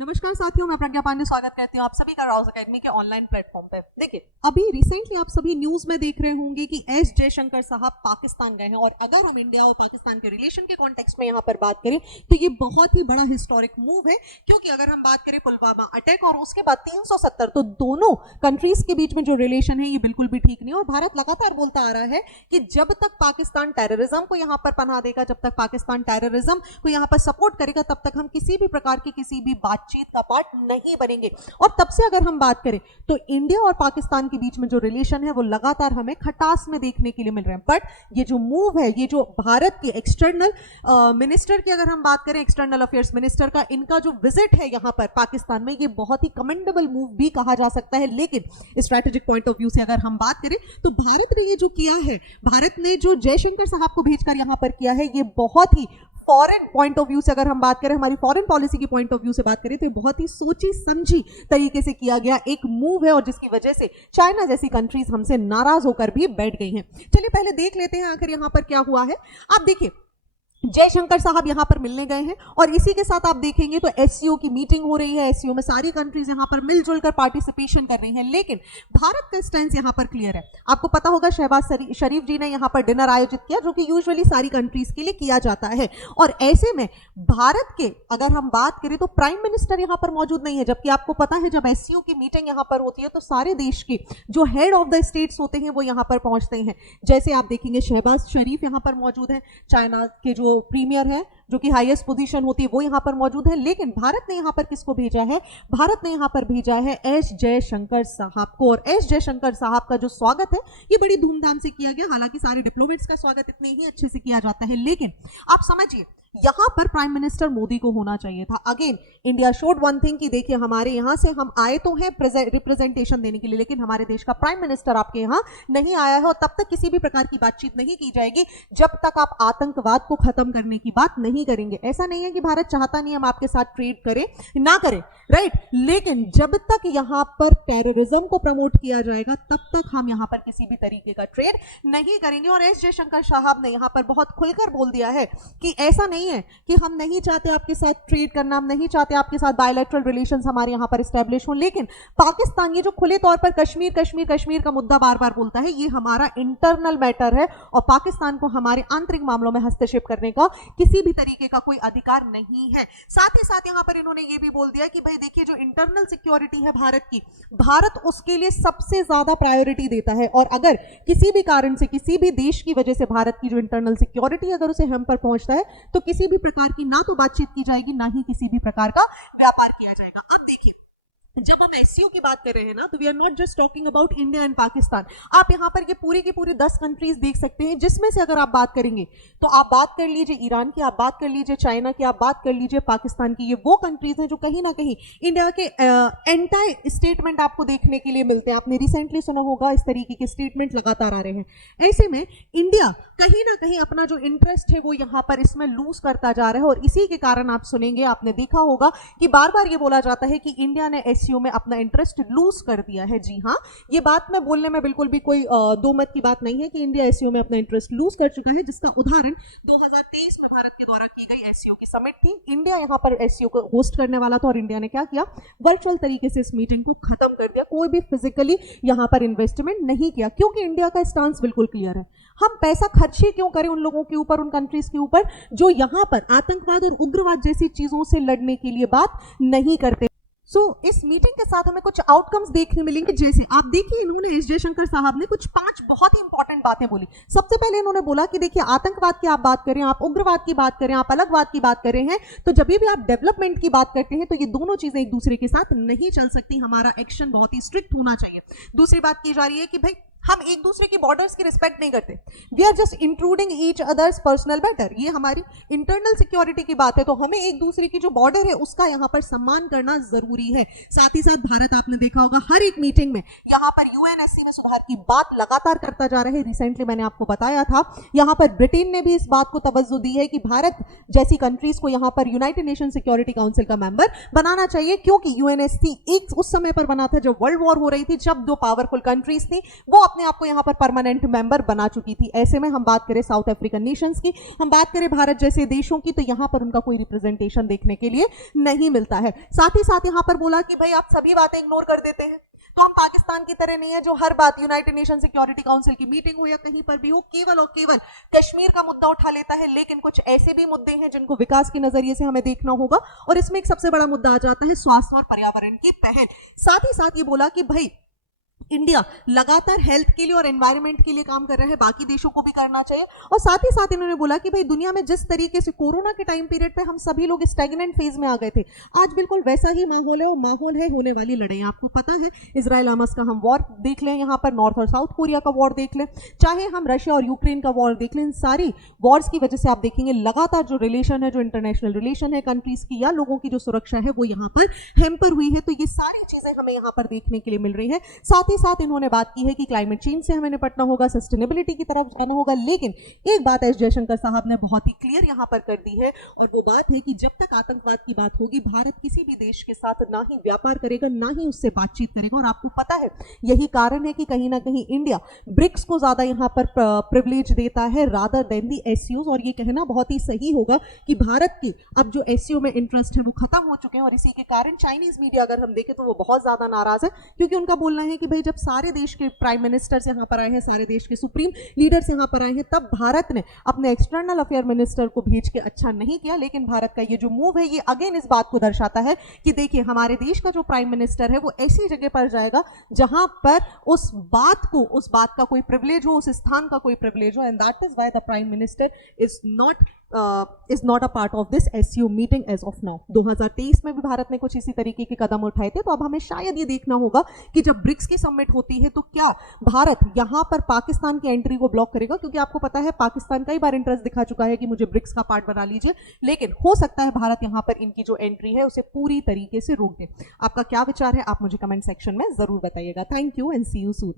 नमस्कार साथियों, मैं प्रज्ञा पांडे स्वागत करती हूँ आप सभी का राउज एकेडमी के ऑनलाइन प्लेटफॉर्म पे। देखिए, अभी रिसेंटली आप सभी न्यूज में देख रहे होंगे कि एस जयशंकर साहब पाकिस्तान गए हैं। और अगर हम इंडिया और पाकिस्तान के रिलेशन के कॉन्टेक्स्ट में यहाँ पर बात करें तो ये बहुत ही बड़ा हिस्टोरिक मूव है, क्योंकि अगर हम बात करें पुलवामा अटैक और उसके बाद 370, तो दोनों कंट्रीज के बीच में जो रिलेशन है ये बिल्कुल भी ठीक नहीं है। और भारत लगातार बोलता आ रहा है कि जब तक पाकिस्तान टेररिज्म को यहाँ पर पनाह देगा, जब तक पाकिस्तान टेररिज्म को यहाँ पर सपोर्ट करेगा, तब तक हम किसी भी प्रकार की किसी भी बातचीत का पार्ट नहीं बनेंगे। और तब से अगर हम बात करें तो इंडिया और पाकिस्तान के बीच में जो रिलेशन है वो लगातार हमें खटास में देखने के लिए मिल रहे हैं। बट ये जो मूव है, ये जो भारत के एक्सटर्नल मिनिस्टर की अगर हम बात करें, एक्सटर्नल अफेयर्स मिनिस्टर का इनका जो विजिट है यहाँ पर पाकिस्तान में, ये बहुत ही कमेंडेबल मूव भी कहा जा सकता है। लेकिन स्ट्रैटेजिक पॉइंट ऑफ व्यू से अगर हम बात करें तो भारत ने ये जो किया है, भारत ने जो जयशंकर साहब को भेजकर यहाँ पर किया है, ये बहुत ही फॉरेन पॉइंट ऑफ व्यू से अगर हम बात करें, हमारी फॉरेन पॉलिसी की पॉइंट ऑफ व्यू से बात करें तो बहुत ही सोची समझी तरीके से किया गया एक मूव है, और जिसकी वजह से चाइना जैसी कंट्रीज हमसे नाराज होकर भी बैठ गई हैं। चलिए पहले देख लेते हैं आखिर यहाँ पर क्या हुआ है। आप देखिए, जयशंकर साहब यहां पर मिलने गए हैं और इसी के साथ आप देखेंगे तो एससीओ की मीटिंग हो रही है। एससीओ में सारी कंट्रीज यहां पर मिलजुल कर पार्टिसिपेशन कर रही हैं। लेकिन भारत का स्टैंड यहां पर क्लियर है। आपको पता होगा शहबाज शरीफ जी ने यहां पर डिनर आयोजित किया, जो कि यूजुअली सारी कंट्रीज के लिए किया जाता है। और ऐसे में भारत के अगर हम बात करें तो प्राइम मिनिस्टर यहां पर मौजूद नहीं है, जबकि आपको पता है जब एससीओ की मीटिंग यहां पर होती है तो सारे देश के जो हेड ऑफ द स्टेट्स होते हैं वो यहां पर पहुंचते हैं। जैसे आप देखेंगे शहबाज शरीफ यहां पर मौजूद है, चाइना के जो प्रीमियर है, जो कि हाईएस्ट पोजीशन होती है, वो यहां पर मौजूद है। लेकिन भारत ने यहां पर किसको भेजा है? भारत ने यहां पर भेजा है एस जयशंकर साहब को। और एस जयशंकर साहब का जो स्वागत है ये बड़ी धूमधाम से किया गया। हालांकि सारे डिप्लोमेट्स का स्वागत इतने ही अच्छे से किया जाता है, लेकिन आप समझिए यहां पर प्राइम मिनिस्टर मोदी को होना चाहिए था। Again India showed one thing कि देखिए, हमारे यहां से हम आए तो हैं रिप्रेजेंटेशन देने के लिए, लेकिन हमारे देश का प्राइम मिनिस्टर आपके यहां नहीं आया है। और तब तक किसी भी प्रकार की बातचीत नहीं की जाएगी जब तक आप आतंकवाद को खत्म करने की बात नहीं करेंगे। ऐसा नहीं है कि भारत चाहता नहीं हम आपके साथ ट्रेड करें, ना करें, राइट, लेकिन जब तक यहां पर टेररिज्म को प्रमोट किया जाएगा तब तक हम यहां पर किसी भी तरीके का ट्रेड नहीं करेंगे। और एस जयशंकर साहब ने यहां पर बहुत खुलकर बोल दिया है कि ऐसा नहीं है कि हम नहीं चाहते आपके साथ ट्रेड करना, हम नहीं चाहते आपके साथ बायलैटरल रिलेशंस हमारे यहां पर एस्टैब्लिश हो। लेकिन पाकिस्तान ये जो खुले तौर पर कश्मीर कश्मीर कश्मीर का मुद्दा बार बार बोलता है, ये हमारा इंटरनल मैटर है और पाकिस्तान को हमारे आंतरिक मामलों में हस्तक्षेप करने का किसी भी तरीके का कोई अधिकार नहीं है। साथ ही साथ यहां पर इन्होंने ये भी बोल दिया कि भाई देखिए, जो इंटरनल सिक्योरिटी है भारत की, भारत उसके लिए सबसे ज्यादा प्रायोरिटी देता है। और अगर किसी भी कारण से, किसी भी देश की वजह से भारत की जो इंटरनल सिक्योरिटी अगर उसे हम पर पहुंचता है तो किसी भी प्रकार की ना तो बातचीत की जाएगी, ना ही किसी भी प्रकार का व्यापार किया जाएगा। अब देखिए, जब हम एससीओ की बात कर रहे हैं ना, तो we are not just talking about India and Pakistan. आप यहां पर ये पूरी की पूरी 10 कंट्रीज देख सकते हैं, जिसमें से अगर आप बात करेंगे तो आप बात कर लीजिए ईरान की, आप बात कर लीजिए चाइना की, आप बात कर लीजिए पाकिस्तान की। ये वो कंट्रीज हैं जो कहीं ना कहीं इंडिया के एंटी स्टेटमेंट आपको देखने के लिए मिलते हैं। आपने रिसेंटली सुना होगा, इस तरीके के स्टेटमेंट लगातार आ रहे हैं। ऐसे में इंडिया कहीं ना कहीं अपना जो इंटरेस्ट है वो यहां पर इसमें लूज करता जा रहा है। और इसी के कारण आप सुनेंगे, आपने देखा होगा कि बार बार ये बोला जाता है कि इंडिया ने एससीओ में अपना इंटरेस्ट लूज कर दिया है। जी हां, ये बात मैं बोलने में बिल्कुल भी कोई दो मत की बात नहीं है कि इंडिया एससीओ में अपना इंटरेस्ट लूज कर चुका है, जिसका उदाहरण 2023 में भारत के द्वारा की गई एससीओ की समिट थी। इंडिया यहां पर एससीओ को होस्ट करने वाला था और इंडिया ने क्या किया? वर्चुअल तरीके से इस मीटिंग को खत्म कर दिया। कोई भी फिजिकली यहां पर इन्वेस्टमेंट नहीं किया, क्योंकि इंडिया का स्टांस बिल्कुल क्लियर है। हम पैसा खर्च ही क्यों करें उन लोगों के ऊपर, उन कंट्रीज के ऊपर जो यहां पर आतंकवाद और उग्रवाद जैसी चीजों से लड़ने के लिए बात नहीं करते। इस मीटिंग के साथ हमें कुछ आउटकम्स देखने मिलेंगे। जैसे आप देखिए, इन्होंने एस जयशंकर साहब ने कुछ 5 बहुत ही इंपॉर्टेंट बातें बोली। सबसे पहले इन्होंने बोला कि देखिए, आतंकवाद की आप बात करें, आप उग्रवाद की बात करें, आप अलगवाद की बात कर रहे हैं, तो जब भी आप डेवलपमेंट की बात करते हैं तो ये दोनों चीजें एक दूसरे के साथ नहीं चल सकती। हमारा एक्शन बहुत ही स्ट्रिक्ट होना चाहिए। दूसरी बात की जा रही है कि भाई हम एक दूसरे की बॉर्डर्स की रिस्पेक्ट नहीं करते, we are just intruding each others personal matter. ये हमारी इंटरनल सिक्योरिटी की बात है, तो हमें एक दूसरे की जो बॉर्डर है उसका यहाँ पर सम्मान करना जरूरी है। साथ ही साथ भारत, आपने देखा होगा हर एक मीटिंग में यहाँ पर यूएनएससी में सुधार की बात लगातार करता जा रहा है। रिसेंटली मैंने आपको बताया था, यहाँ पर ब्रिटेन ने भी इस बात को तवज्जो दी है कि भारत जैसी कंट्रीज को यहाँ पर यूनाइटेड नेशन सिक्योरिटी काउंसिल का मेंबर बनाना चाहिए, क्योंकि यूएनएससी एक उस समय पर बना था जब वर्ल्ड वॉर हो रही थी, जब 2 पावरफुल कंट्रीज थी वो अपने आप को यहाँ पर परमानेंट मेंबर बना चुकी थी। ऐसे में हम बात करें साउथ अफ्रीकन नेशंस की, हम बात करें भारत जैसे देशों की, तो यहाँ पर उनका कोई रिप्रेजेंटेशन देखने के लिए नहीं मिलता है। साथ ही साथ यहाँ पर बोला कि भाई आप सभी बातें इग्नोर कर देते हैं, तो हम पाकिस्तान की तरह नहीं है जो हर बात यूनाइटेड नेशन सिक्योरिटी काउंसिल की मीटिंग हो या कहीं पर भी हो केवल और केवल कश्मीर का मुद्दा उठा लेता है। लेकिन कुछ ऐसे भी मुद्दे हैं जिनको विकास के नजरिए से हमें देखना होगा, और इसमें एक सबसे बड़ा मुद्दा आ जाता है स्वास्थ्य और पर्यावरण की पहल। साथ ही साथ ये बोला कि भाई इंडिया लगातार हेल्थ के लिए और एनवायरनमेंट के लिए काम कर रहा है, बाकी देशों को भी करना चाहिए। और साथ ही साथ इन्होंने बोला कि भाई दुनिया में जिस तरीके से कोरोना के टाइम पीरियड पे हम सभी लोग स्टैग्नेंट फेज में आ गए थे, आज बिल्कुल वैसा ही माहौल है, और माहौल है होने वाली लड़ाई। आपको पता है इजराइल हमास का हम वॉर देख लें, यहाँ पर नॉर्थ और साउथ कोरिया का वॉर देख लें, चाहे हम रशिया और यूक्रेन का वॉर देख लें, इन सारी वॉर्स की वजह से आप देखेंगे लगातार जो रिलेशन है, जो इंटरनेशनल रिलेशन है कंट्रीज की या लोगों की जो सुरक्षा है वो यहाँ पर हैम्पर हुई है। तो ये सारी चीजें हमें यहाँ पर देखने के लिए मिल रही है। साथ ही साथ इन्होंने बात है कि क्लाइमेट चेंज से हमें निपटना होगा, सस्टेनेबिलिटी की तरफ जाना होगा। लेकिन एक बात एस जयशंकर साहब ने बहुत ही क्लियर यहां पर कर दी है, और वो बात है कि जब तक आतंकवाद की बात होगी, भारत किसी भी देश के साथ ना ही व्यापार करेगा, ना ही उससे बातचीत करेगा। और आपको पता है यही कारण है कि कहीं ना कहीं इंडिया ब्रिक्स को ज्यादा यहां पर प्रिविलेज देता है रादर देन दी एससीओ। और ये कहना बहुत ही सही होगा कि भारत की अब जो एससीओ में इंटरेस्ट है वो खत्म हो चुके हैं, और इसी के कारण चाइनीज मीडिया अगर हम देखें तो वो बहुत ज्यादा नाराज है, क्योंकि उनका बोलना है कि भाई जब सारे देश के प्राइम मिनिस्टर यहाँ पर आए हैं, सारे देश के सुप्रीम लीडर्स यहाँ पर आए हैं, तब भारत ने अपने एक्सटर्नल अफेयर मिनिस्टर को भेज के अच्छा नहीं किया। लेकिन भारत का ये जो मूव है ये अगेन इस बात को दर्शाता है कि देखिए हमारे देश का जो प्राइम मिनिस्टर है वो ऐसी जगह पर जाएगा जहां पर उस बात का कोई प्रिविलेज हो, उस स्थान का कोई प्रिविलेज हो, and that is why the prime minister is not a part of this SCO meeting as of now. 2023 में भी भारत ने कुछ इसी तरीके के कदम उठाए थे। तो अब हमें शायद ये देखना होगा कि जब ब्रिक्स की समिट होती है तो क्या भारत यहां पर पाकिस्तान की एंट्री को ब्लॉक करेगा, क्योंकि आपको पता है पाकिस्तान कई बार इंटरेस्ट दिखा चुका है कि मुझे ब्रिक्स का पार्ट बना लीजिए, लेकिन हो सकता है भारत यहां पर इनकी जो एंट्री है उसे पूरी तरीके से रोक दे। आपका क्या विचार है आप मुझे कमेंट सेक्शन में जरूर बताइएगा। Thank you and see you soon.